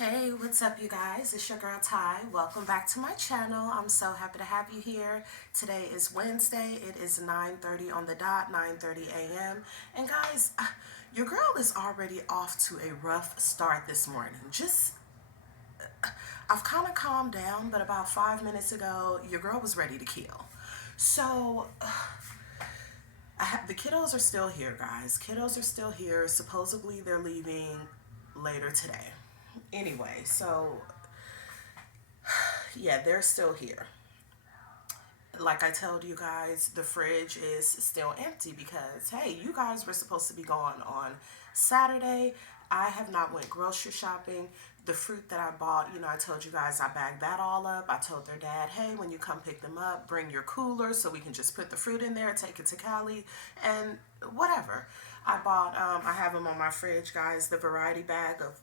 Hey, what's up, you guys? It's your girl Ty. Welcome back to my channel. I'm so happy to have you here. Today is Wednesday. It is 9:30 on the dot, 9:30 a.m. And guys, your girl is already off to a rough start this morning. I've kind of calmed down, but about 5 minutes ago, your girl was ready to kill. So, the kiddos are still here, guys. Kiddos are still here. Supposedly, they're leaving later today. Anyway, so yeah, they're still here. Like I told you guys, the fridge is still empty because hey, you guys were supposed to be gone on Saturday. I have not went grocery shopping. The fruit that I bought, I told you guys I bagged that all up. I told their dad, hey, when you come pick them up, bring your cooler so we can just put the fruit in there, take it to Cali, and whatever. I have them on my fridge, guys, the variety bag of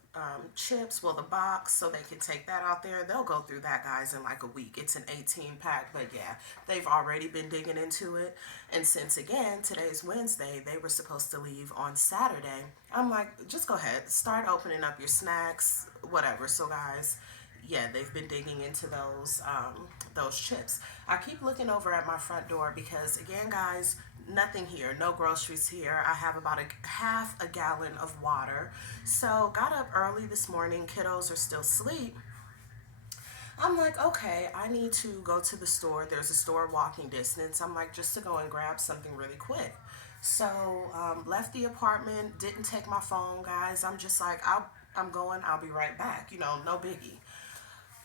chips, well, the box, so they can take that out there. They'll go through that, guys, in like a week. It's an 18 pack, but yeah, they've already been digging into it. And since, again, today's Wednesday, they were supposed to leave on Saturday. I'm like, just go ahead, start opening up your snacks, whatever. So, guys, yeah, they've been digging into those chips. I keep looking over at my front door because, again, guys, nothing here, no groceries here. I have about a half a gallon of water. So got up early this morning. Kiddos are still asleep. I'm like, okay, I need to go to the store. There's a store walking distance. I'm like, just to go and grab something really quick. So left the apartment, didn't take my phone, guys. I'm just like, I'm going, I'll be right back. No biggie.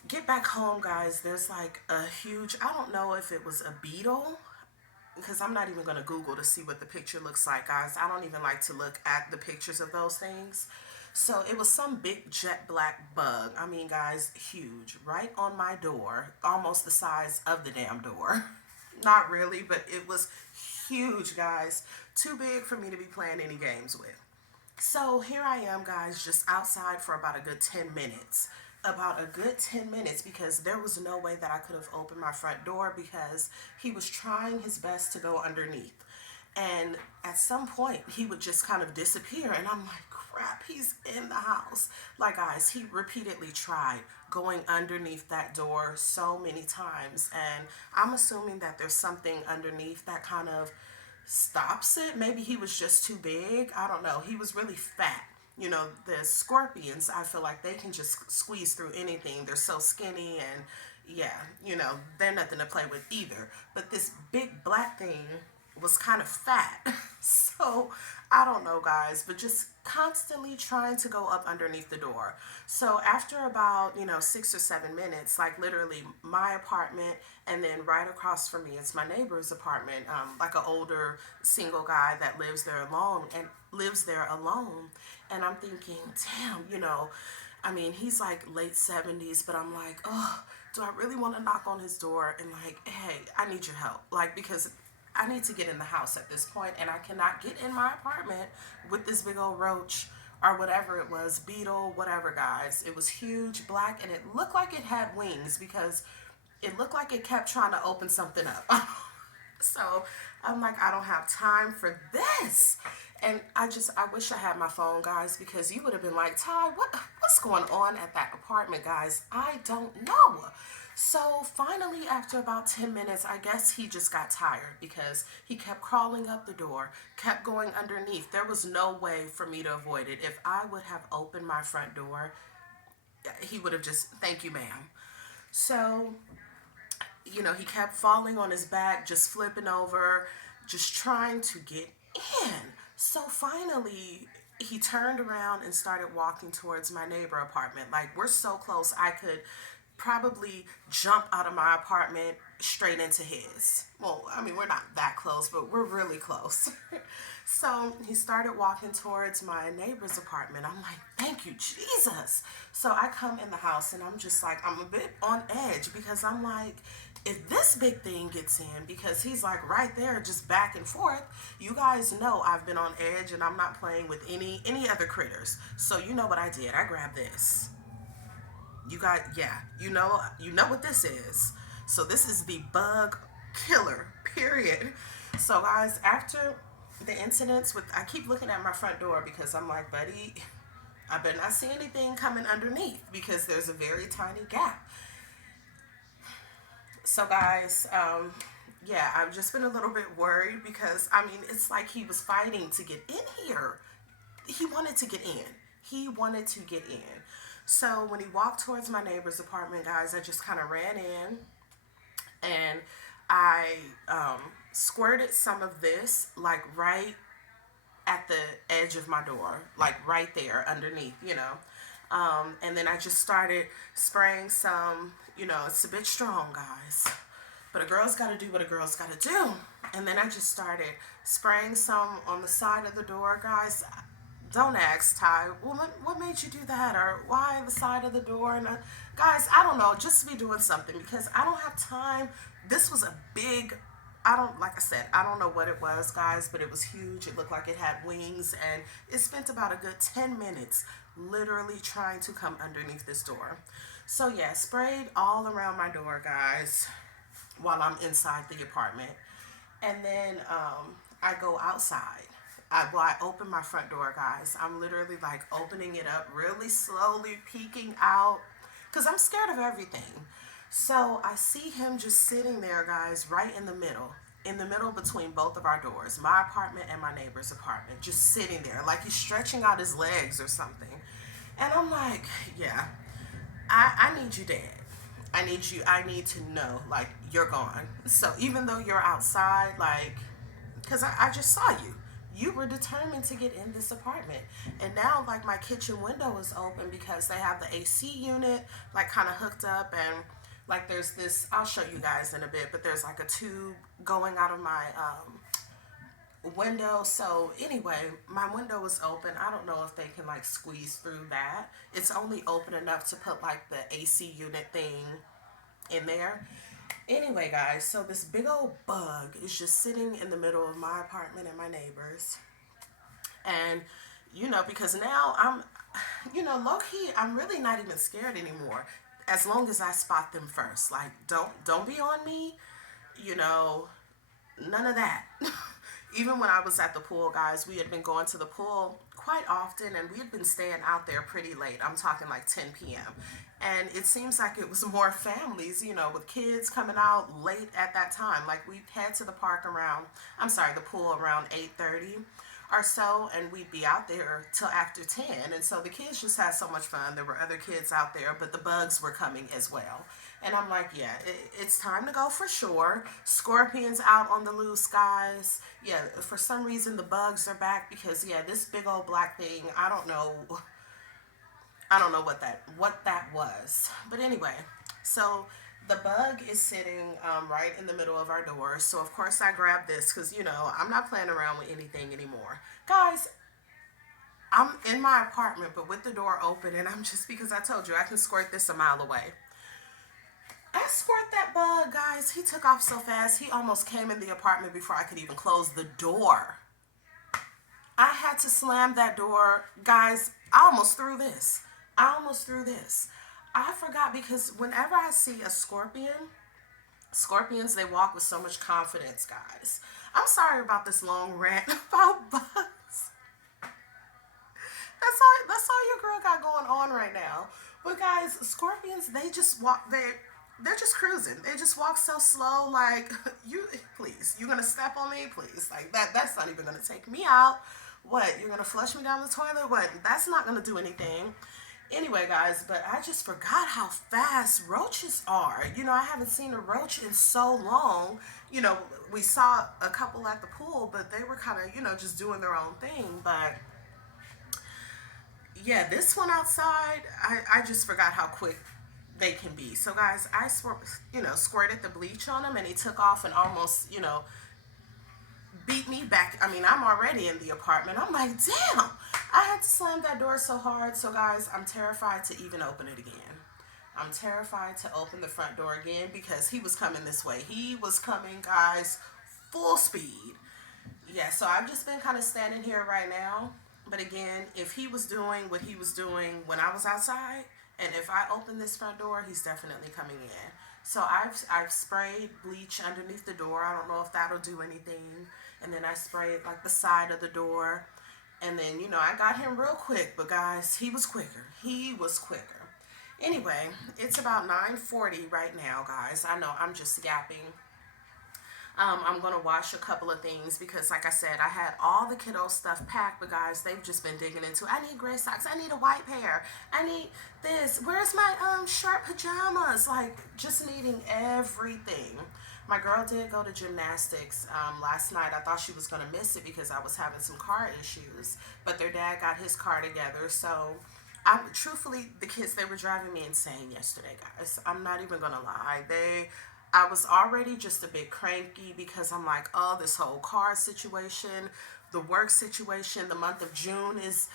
Get back home, guys. There's like a huge, I don't know if it was a beetle because I'm not even going to Google to see what the picture looks like, guys. I don't even like to look at the pictures of those things. So it was some big jet black bug. I mean, guys, huge, right on my door, almost the size of the damn door. Not really, but it was huge, guys. Too big for me to be playing any games with. So here I am, guys, just outside for about a good 10 minutes. About a good 10 minutes because there was no way that I could have opened my front door because he was trying his best to go underneath. And at some point, he would just kind of disappear. And I'm like, crap, he's in the house. Like, guys, he repeatedly tried going underneath that door so many times. And I'm assuming that there's something underneath that kind of stops it. Maybe he was just too big. I don't know. He was really fat. The scorpions, I feel like they can just squeeze through anything. They're so skinny and yeah, they're nothing to play with either. But this big black thing was kind of fat. So I don't know, guys, but just constantly trying to go up underneath the door. So after about, 6 or 7 minutes, like literally my apartment and then right across from me, it's my neighbor's apartment, like an older single guy that lives there alone. And I'm thinking, damn, I mean, he's like late 70s, but I'm like, oh, do I really want to knock on his door and like, hey, I need your help? Like, because I need to get in the house at this point, and I cannot get in my apartment with this big old roach or whatever it was, beetle, whatever, guys. It was huge, black, and it looked like it had wings because it looked like it kept trying to open something up. So I'm like, I don't have time for this. And I wish I had my phone, guys, because you would have been like, Ty, what's going on at that apartment, guys? I don't know. So finally, after about 10 minutes, I guess he just got tired because he kept crawling up the door, kept going underneath. There was no way for me to avoid it. If I would have opened my front door, he would have just, thank you, ma'am. So he kept falling on his back, just flipping over, just trying to get in. So finally, he turned around and started walking towards my neighbor apartment. Like, we're so close, I could probably jump out of my apartment straight into his. Well, I mean, we're not that close, but we're really close. So he started walking towards my neighbor's apartment. I'm like, thank you, Jesus. So I come in the house and I'm just like, I'm a bit on edge because I'm like, if this big thing gets in, because he's like right there just back and forth, you guys know I've been on edge and I'm not playing with any other critters. So you know what I did? I grabbed this. Yeah, you know what this is. So this is the bug killer, period. So guys, after the incidents with, I keep looking at my front door because I'm like, buddy, I better not see anything coming underneath because there's a very tiny gap. So, guys, yeah, I've just been a little bit worried because, I mean, it's like he was fighting to get in here. He wanted to get in. He wanted to get in. So, when he walked towards my neighbor's apartment, guys, I just kind of ran in and I squirted some of this, like right at the edge of my door, like right there underneath, you know. And then I just started spraying some, you know, it's a bit strong, guys. But a girl's got to do what a girl's got to do. And then I just started spraying some on the side of the door, guys. Don't ask Ty, well, what made you do that? Or why the side of the door? And guys, I don't know, just to be doing something because I don't have time. This was a big, I don't, like I said, I don't know what it was, guys, but it was huge. It looked like it had wings, and it spent about a good 10 minutes literally trying to come underneath this door. So, yeah, sprayed all around my door, guys, while I'm inside the apartment. And then I go outside. Well, I open my front door, guys. I'm literally like opening it up really slowly, peeking out, because I'm scared of everything. So I see him just sitting there, guys, right in the middle between both of our doors, my apartment and my neighbor's apartment, just sitting there like he's stretching out his legs or something. And I'm like, yeah, I need you dead. I need to know, like, you're gone. So even though you're outside, like, because I just saw you. You were determined to get in this apartment. And now, like, my kitchen window is open because they have the AC unit, like, kind of hooked up. And, like, there's this, I'll show you guys in a bit, but there's, like, a tube going out of my window. So, anyway, my window is open. I don't know if they can, like, squeeze through that. It's only open enough to put, like, the AC unit thing in there. Anyway, guys, so this big old bug is just sitting in the middle of my apartment and my neighbors. And, you know, because now I'm, you know, low key, I'm really not even scared anymore. As long as I spot them first. Like, don't be on me, you know, none of that. Even when I was at the pool, guys, we had been going to the pool quite often and we had been staying out there pretty late. I'm talking like 10 p.m. And it seems like it was more families, you know, with kids coming out late at that time. Like we'd head to the park around, I'm sorry, the pool around 8:30 or so, and we'd be out there till after 10. And so the kids just had so much fun. There were other kids out there, but the bugs were coming as well. And I'm like, yeah, it's time to go for sure. Scorpions out on the loose, guys. Yeah, for some reason the bugs are back because yeah, this big old black thing, I don't know what that was. But anyway, so the bug is sitting right in the middle of our door. So of course I grabbed this because you know I'm not playing around with anything anymore, guys. I'm in my apartment, but with the door open, and I'm just because I told you I can squirt this a mile away. I squirt that bug, guys. He took off so fast, he almost came in the apartment before I could even close the door. I had to slam that door. Guys, I almost threw this. I almost threw this. I forgot because whenever I see a scorpion, scorpions, they walk with so much confidence, guys. I'm sorry about this long rant about bugs. That's all your girl got going on right now. But guys, scorpions, they just walk, they're just cruising. They just walk so slow, like you please, you gonna step on me, please. Like that's not even gonna take me out. What, you're gonna flush me down the toilet? What? That's not gonna do anything. Anyway, guys, but I just forgot how fast roaches are. You know, I haven't seen a roach in so long. You know, we saw a couple at the pool, but they were kind of, you know, just doing their own thing. But yeah, this one outside, I just forgot how quick they can be. So guys, squirted the bleach on him and he took off and almost, you know, beat me back. I mean, I'm already in the apartment. I'm like, damn, I had to slam that door so hard. So guys, I'm terrified to even open it again. I'm terrified to open the front door again because he was coming this way. He was coming, guys, full speed. Yeah, so I've just been kind of standing here right now. But again, if he was doing what he was doing when I was outside, and if I open this front door, he's definitely coming in. So I've sprayed bleach underneath the door. I don't know if that'll do anything. And then I sprayed like the side of the door. And then, I got him real quick, but guys, he was quicker. He was quicker. Anyway, it's about 9:40 right now, guys. I know I'm just yapping. I'm gonna wash a couple of things because, like I said, I had all the kiddo stuff packed, but guys, they've just been digging into. I need gray socks. I need a white pair. I need this. Where's my short pajamas? Like, just needing everything. My girl did go to gymnastics last night. I thought she was gonna miss it because I was having some car issues, but their dad got his car together, so. Truthfully, the kids, they were driving me insane yesterday, guys. I'm not even gonna lie. I was already just a bit cranky because I'm like, oh, this whole car situation, the work situation, the month of June is,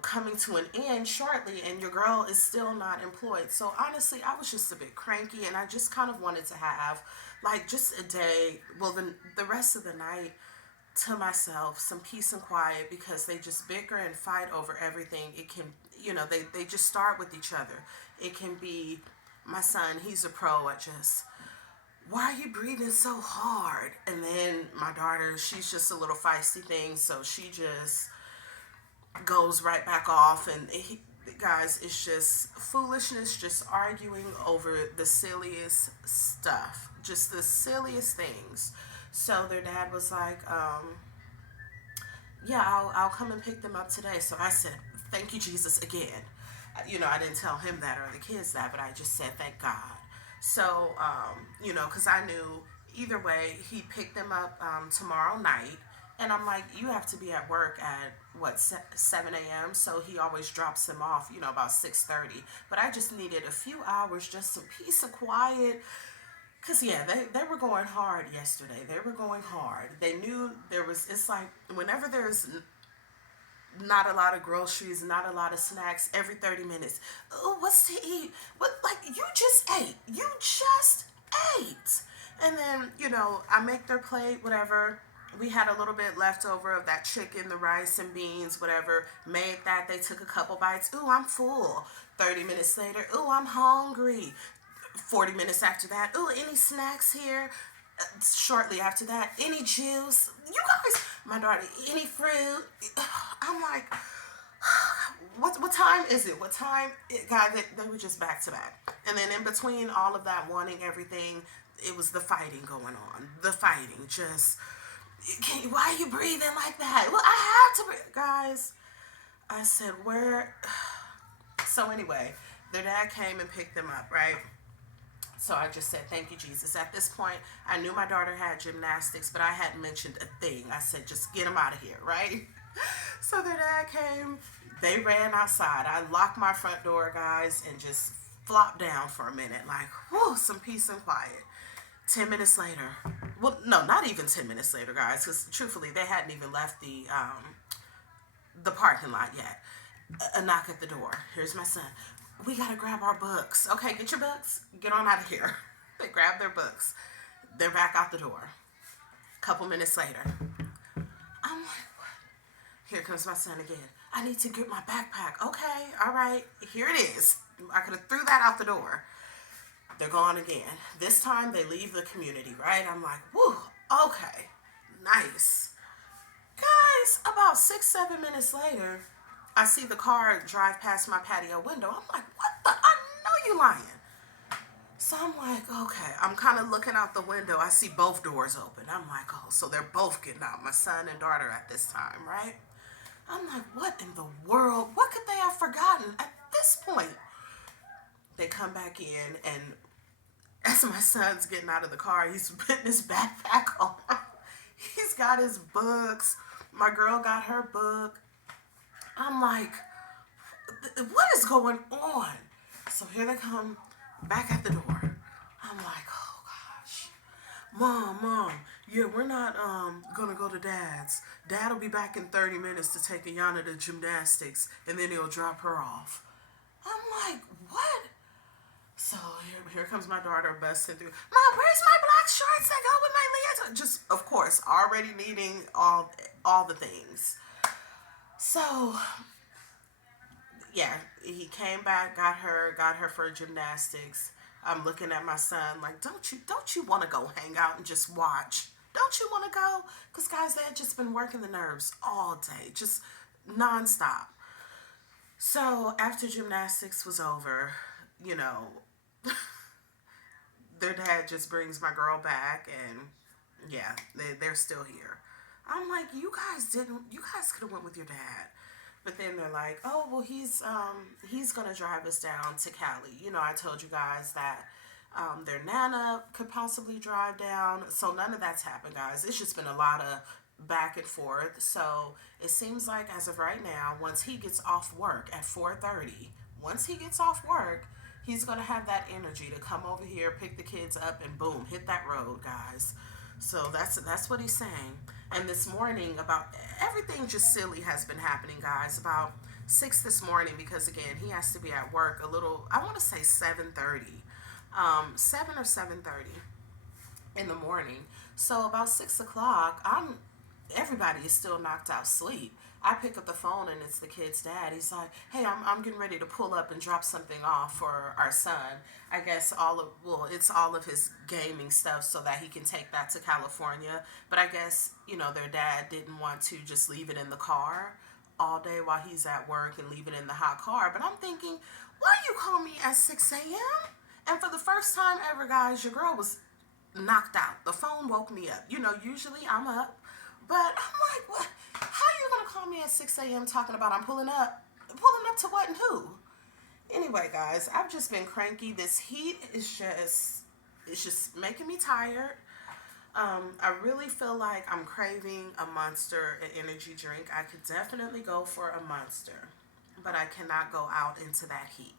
coming to an end shortly, and your girl is still not employed. So honestly, I was just a bit cranky, and I just kind of wanted to have like just a day, well, the rest of the night to myself, some peace and quiet, because they just bicker and fight over everything. It can, they just start with each other. It can be my son, he's a pro at just, why are you breathing so hard? And then my daughter, she's just a little feisty thing, so she just goes right back off. And guys, it's just foolishness, just arguing over the silliest stuff, just the silliest things. So their dad was like, yeah, I'll come and pick them up today. So I said, thank you, Jesus, again. I didn't tell him that or the kids that, but I just said, thank God. So, because I knew either way, he picked them up tomorrow night. And I'm like, you have to be at work at, what, 7 a.m.? So he always drops them off, about 6:30. But I just needed a few hours, just some peace and quiet. Because, yeah, they were going hard yesterday. They were going hard. They knew it's like whenever there's not a lot of groceries, not a lot of snacks, every 30 minutes. Oh, what's to eat? What, like, you just ate. You just ate. And then, I make their plate, whatever. We had a little bit left over of that chicken, the rice and beans, whatever. Made that. They took a couple bites. Ooh, I'm full. 30 minutes later, ooh, I'm hungry. 40 minutes after that, ooh, any snacks here? Shortly after that, any juice? You guys, my daughter, any fruit? I'm like, what time is it? What time? God, they were just back to back. And then in between all of that, wanting everything, it was the fighting going on. The fighting, just, why are you breathing like that? Well, I have to breathe. Guys, I said, where? So anyway, their dad came and picked them up, right? So I just said, thank you, Jesus. At this point, I knew my daughter had gymnastics, but I hadn't mentioned a thing. I said, just get them out of here, right? So their dad came. They ran outside. I locked my front door, guys, and just flopped down for a minute. Like, whew, some peace and quiet. 10 minutes later. Well, no, not even 10 minutes later, guys, because truthfully, they hadn't even left the parking lot yet. A knock at the door. Here's my son. We gotta grab our books. Okay, get your books. Get on out of here. They grab their books. They're back out the door. Couple minutes later, I'm like, what? Here comes my son again. I need to get my backpack. Okay, all right, here it is. I could have threw that out the door. They're gone again. This time they leave the community, right? I'm like, whew, okay, nice. Guys, about 6-7 minutes later, I see the car drive past my patio window. I'm like, what the? I know you lying. So I'm like, okay. I'm kind of looking out the window. I see both doors open. I'm like, oh, so they're both getting out, my son and daughter at this time, right? I'm like, what in the world? What could they have forgotten at this point? They come back in, and as my son's getting out of the car, he's putting his backpack on. He's got his books. My girl got her book. I'm like, what is going on? So here they come back at the door. I'm like, oh gosh. Mom, yeah, we're not gonna go to Dad's. Dad'll be back in 30 minutes to take Ayana to gymnastics, and then he'll drop her off. I'm like, what? So here comes my daughter busting through. Mom, where's my black shorts that go with my leotard? Just, of course, already needing all the things. So, yeah, he came back, got her for gymnastics. I'm looking at my son like, don't you want to go hang out and just watch? Don't you want to go? Because, guys, they had just been working the nerves all day, just nonstop. So, after gymnastics was over, you know, their dad just brings my girl back, and yeah, they're still here. I'm like, you guys could have went with your dad. But then they're like, oh well, he's gonna drive us down to Cali. You know, I told you guys that their nana could possibly drive down. So none of that's happened, guys. It's just been a lot of back and forth. So it seems like as of right now, once he gets off work at 4:30, once he gets off work, he's gonna have that energy to come over here, pick the kids up, and boom, hit that road, guys. So that's what he's saying. And this morning, about everything just silly has been happening, guys. About 6 this morning, because again, he has to be at work a little. I want to say 7:30, 7 or 7:30 in the morning. So about 6 o'clock, everybody is still knocked out sleep. I pick up the phone and it's the kid's dad. He's like, "Hey, I'm getting ready to pull up and drop something off for our son. I guess it's all of his gaming stuff so that he can take that to California. But I guess their dad didn't want to just leave it in the car all day while he's at work and leave it in the hot car. But I'm thinking, why you call me at 6 a.m.? And for the first time ever, guys, your girl was knocked out. The phone woke me up. Usually I'm up, but I'm like, what? How are you gonna call me at 6 a.m. talking about I'm pulling up? Pulling up to what and who? Anyway, guys, I've just been cranky. This heat is just making me tired. I really feel like I'm craving a Monster, an energy drink. I could definitely go for a Monster, but I cannot go out into that heat.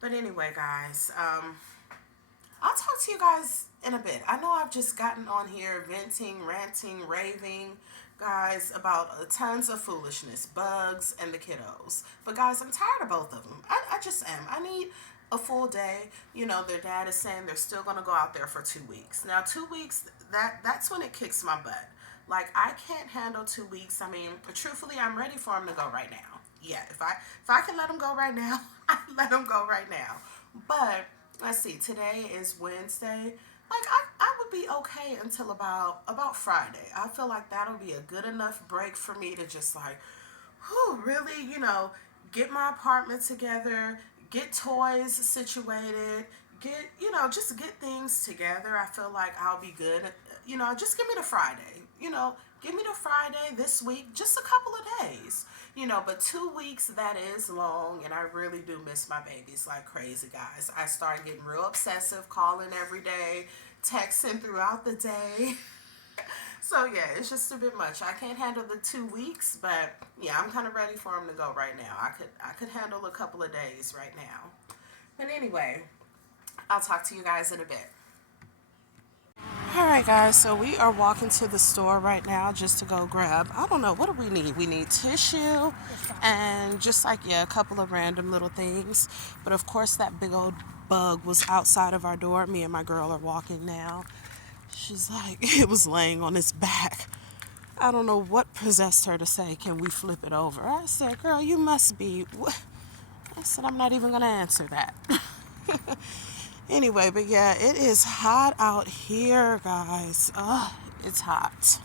But anyway, guys, I'll talk to you guys in a bit. I know I've just gotten on here venting, ranting, raving, guys, about tons of foolishness, bugs, and the kiddos. But guys, I'm tired of both of them. I just am. I need a full day. Their dad is saying they're still going to go out there for 2 weeks. Now, 2 weeks, that's when it kicks my butt. Like, I can't handle 2 weeks. I mean, truthfully, I'm ready for him to go right now. Yeah, if I can let him go right now, I let him go right now. But let's see, today is Wednesday. Like, I would be okay until about Friday. I feel like that'll be a good enough break for me to just like, whew, really, get my apartment together, get toys situated, just get things together. I feel like I'll be good. Just give me the Friday. Give me the Friday this week, just a couple of days. But 2 weeks, that is long, and I really do miss my babies like crazy, guys. I start getting real obsessive, calling every day, texting throughout the day. So yeah, it's just a bit much. I can't handle the 2 weeks, but yeah, I'm kind of ready for them to go right now. I could handle a couple of days right now. But anyway, I'll talk to you guys in a bit. Alright guys, so we are walking to the store right now just to go grab, I don't know, what do we need? We need tissue and just like, yeah, a couple of random little things. But of course that big old bug was outside of our door. Me and my girl are walking now. She's like, it was laying on its back. I don't know what possessed her to say, can we flip it over? I said, girl, you must be, what? I said, I'm not even going to answer that. Anyway, but yeah, it is hot out here, guys. It's hot.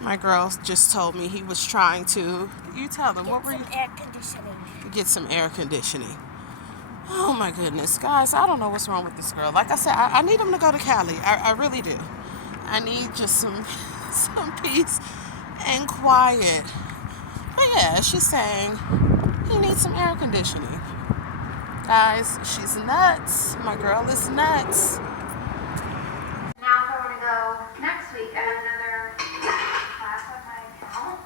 My girl just told me he was trying to, you tell them, what were you? Air conditioning. Get some air conditioning. Oh my goodness, guys, I don't know what's wrong with this girl. Like I said, I need him to go to Cali. I really do. I need just some peace and quiet. But yeah, she's saying he needs some air conditioning. Guys, she's nuts. My girl is nuts. Now if I want to go next week, I have another class on my account,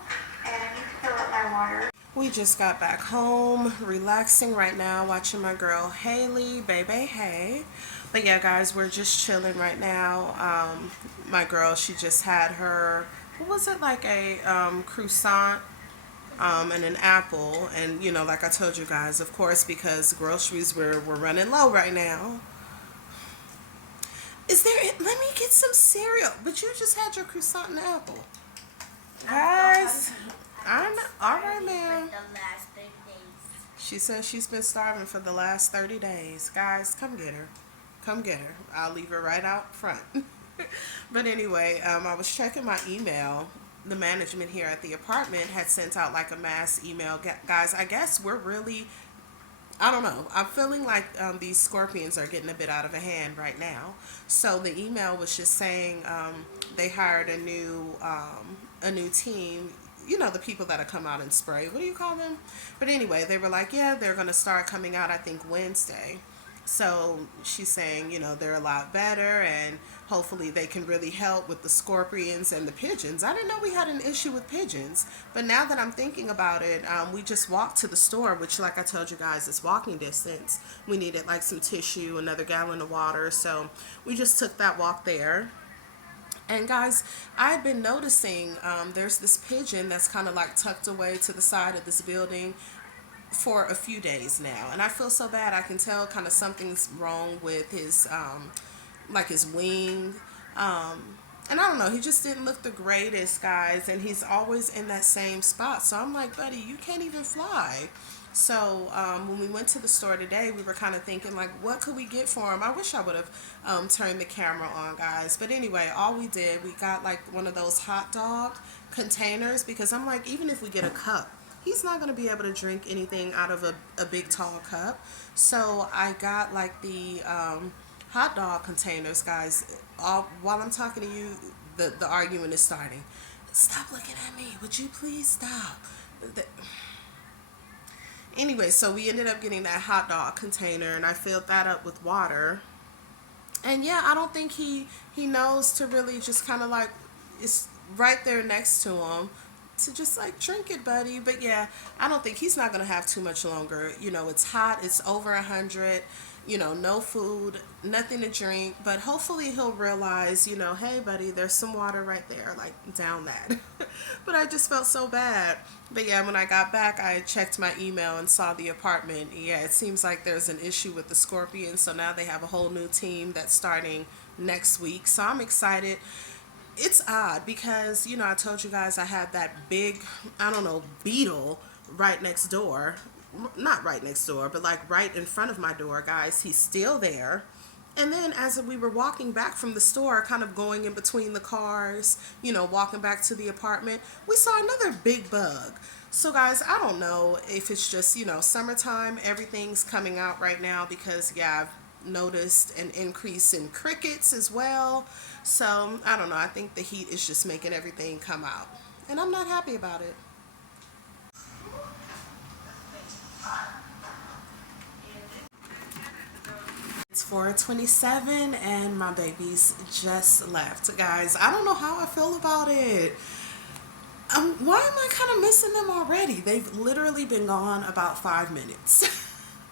and I need to fill up my water. We just got back home, relaxing right now, watching my girl Haley, baby, hey. But yeah, guys, we're just chilling right now. My girl, she just had her, what was it, like a croissant and an apple. And, like I told you guys, of course, because groceries, we're running low right now. Let me get some cereal. But you just had your croissant and apple. Guys, I'm all right, ma'am. She says she's been starving for the last 30 days. Guys, come get her. Come get her. I'll leave her right out front. But anyway, I was checking my email. The management here at the apartment had sent out like a mass email. Guys, I guess we're really, I don't know. I'm feeling like these scorpions are getting a bit out of hand right now. So the email was just saying they hired a new team. You know, the people that come out and spray. What do you call them? But anyway, they were like, yeah, they're gonna start coming out. I think Wednesday. So she's saying, you know, they're a lot better and hopefully they can really help with the scorpions and the pigeons. I didn't know we had an issue with pigeons, but now that I'm thinking about it, we just walked to the store, which, like I told you guys, is walking distance. We needed like some tissue, another gallon of water, so we just took that walk there. And guys, I've been noticing there's this pigeon that's kind of like tucked away to the side of this building for a few days now, and I feel so bad. I can tell kind of something's wrong with his like his wing. And I don't know, he just didn't look the greatest, guys, and he's always in that same spot. So I'm like, buddy, you can't even fly. So when we went to the store today, we were kind of thinking like, what could we get for him? I wish I would have turned the camera on, guys. But anyway, all we did, we got like one of those hot dog containers, because I'm like, even if we get a cup, he's not going to be able to drink anything out of a big tall cup. So I got like the hot dog containers, guys. All while I'm talking to you, the argument is starting. Stop looking at me. Would you please stop? The, anyway, so we ended up getting that hot dog container, and I filled that up with water. And yeah, I don't think he knows to really just kind of like, it's right there next to him, to just like drink it, buddy. But yeah, I don't think he's not gonna have too much longer. You know, it's hot. It's over 100. You know, no food, nothing to drink. But hopefully he'll realize, you know, hey, buddy, there's some water right there, like down that. But I just felt so bad. But yeah, when I got back, I checked my email and saw the apartment. Yeah, it seems like there's an issue with the scorpions. So now they have a whole new team that's starting next week. So I'm excited. It's odd because, you know, I told you guys I had that big, I don't know, beetle right next door. Not right next door, but like right in front of my door, guys. He's still there. And then as we were walking back from the store, kind of going in between the cars, you know, walking back to the apartment, we saw another big bug. So guys, I don't know if it's just, you know, summertime, everything's coming out right now, because yeah, I've noticed an increase in crickets as well. So I don't know, I think the heat is just making everything come out. And I'm not happy about it. It's 4:27 and my babies just left. Guys, I don't know how I feel about it. Why am I kind of missing them already? They've literally been gone about 5 minutes.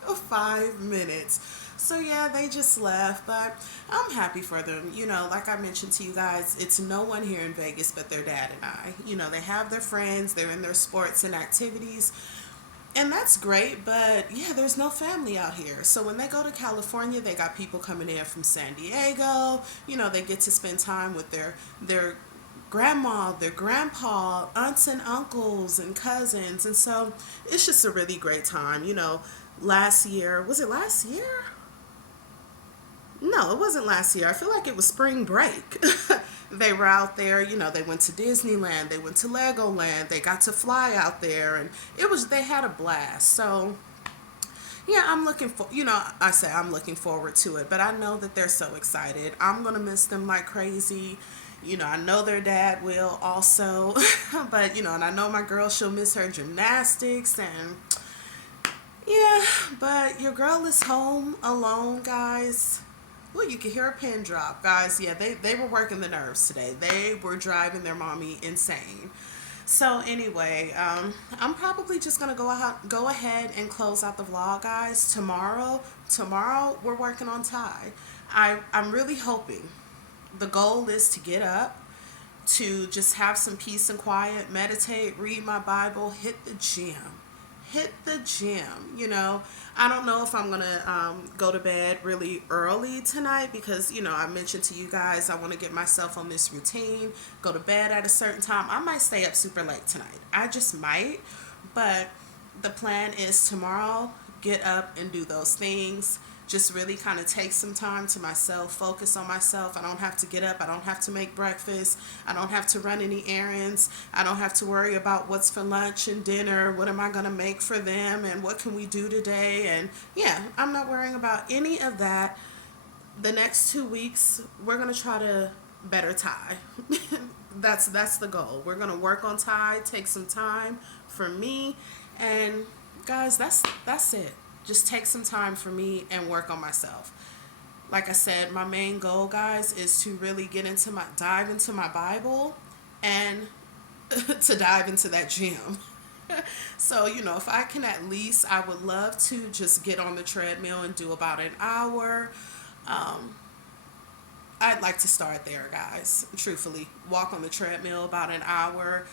5 minutes. So yeah, they just left, but I'm happy for them. You know, like I mentioned to you guys, it's no one here in Vegas but their dad and I. You know, they have their friends, they're in their sports and activities, and that's great, but yeah, there's no family out here. So when they go to California, they got people coming in from San Diego. You know, they get to spend time with their grandma, their grandpa, aunts and uncles and cousins. And so it's just a really great time. You know, last year, was it last year? No, it wasn't last year. I feel like it was spring break. They were out there, you know, they went to Disneyland, they went to Legoland, they got to fly out there, and they had a blast. So, yeah, I'm looking for, you know, I say I'm looking forward to it, but I know that they're so excited. I'm going to miss them like crazy. You know, I know their dad will also, but, you know, and I know my girl, she'll miss her gymnastics, and yeah, but your girl is home alone, guys. Well, you can hear a pin drop, guys. Yeah, they were working the nerves today. They were driving their mommy insane. So anyway, I'm probably just gonna go ahead and close out the vlog, guys. Tomorrow we're working on Ty. I'm really hoping. The goal is to get up, to just have some peace and quiet, meditate, read my Bible, hit the gym. Hit the gym. You know, I don't know if I'm gonna go to bed really early tonight, because, you know, I mentioned to you guys I want to get myself on this routine, go to bed at a certain time. I might stay up super late tonight. I just might. But the plan is tomorrow, get up and do those things, just really kind of take some time to myself, focus on myself. I don't have to get up. I don't have to make breakfast. I don't have to run any errands. I don't have to worry about what's for lunch and dinner. What am I going to make for them? And what can we do today? And yeah, I'm not worrying about any of that. The next 2 weeks, we're going to try to better Thai. That's the goal. We're going to work on Thai, take some time for me. And guys, that's it. Just take some time for me and work on myself. Like I said, my main goal, guys, is to really dive into my Bible and to dive into that gym. So, if I can at least, I would love to just get on the treadmill and do about an hour. Um, I'd like to start there, guys. Truthfully, walk on the treadmill about an hour.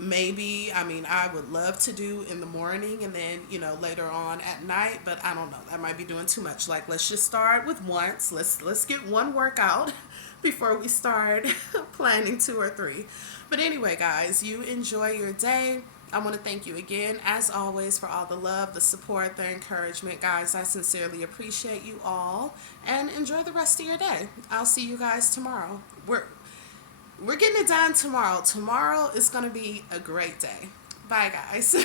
Maybe, I mean, I would love to do in the morning and then, later on at night, but I don't know. That might be doing too much. Like, let's just start with once. Let's get one workout before we start planning two or three. But anyway, guys, you enjoy your day. I want to thank you again, as always, for all the love, the support, the encouragement. Guys, I sincerely appreciate you all. And enjoy the rest of your day. I'll see you guys tomorrow. We're getting it done tomorrow. Tomorrow is going to be a great day. Bye, guys.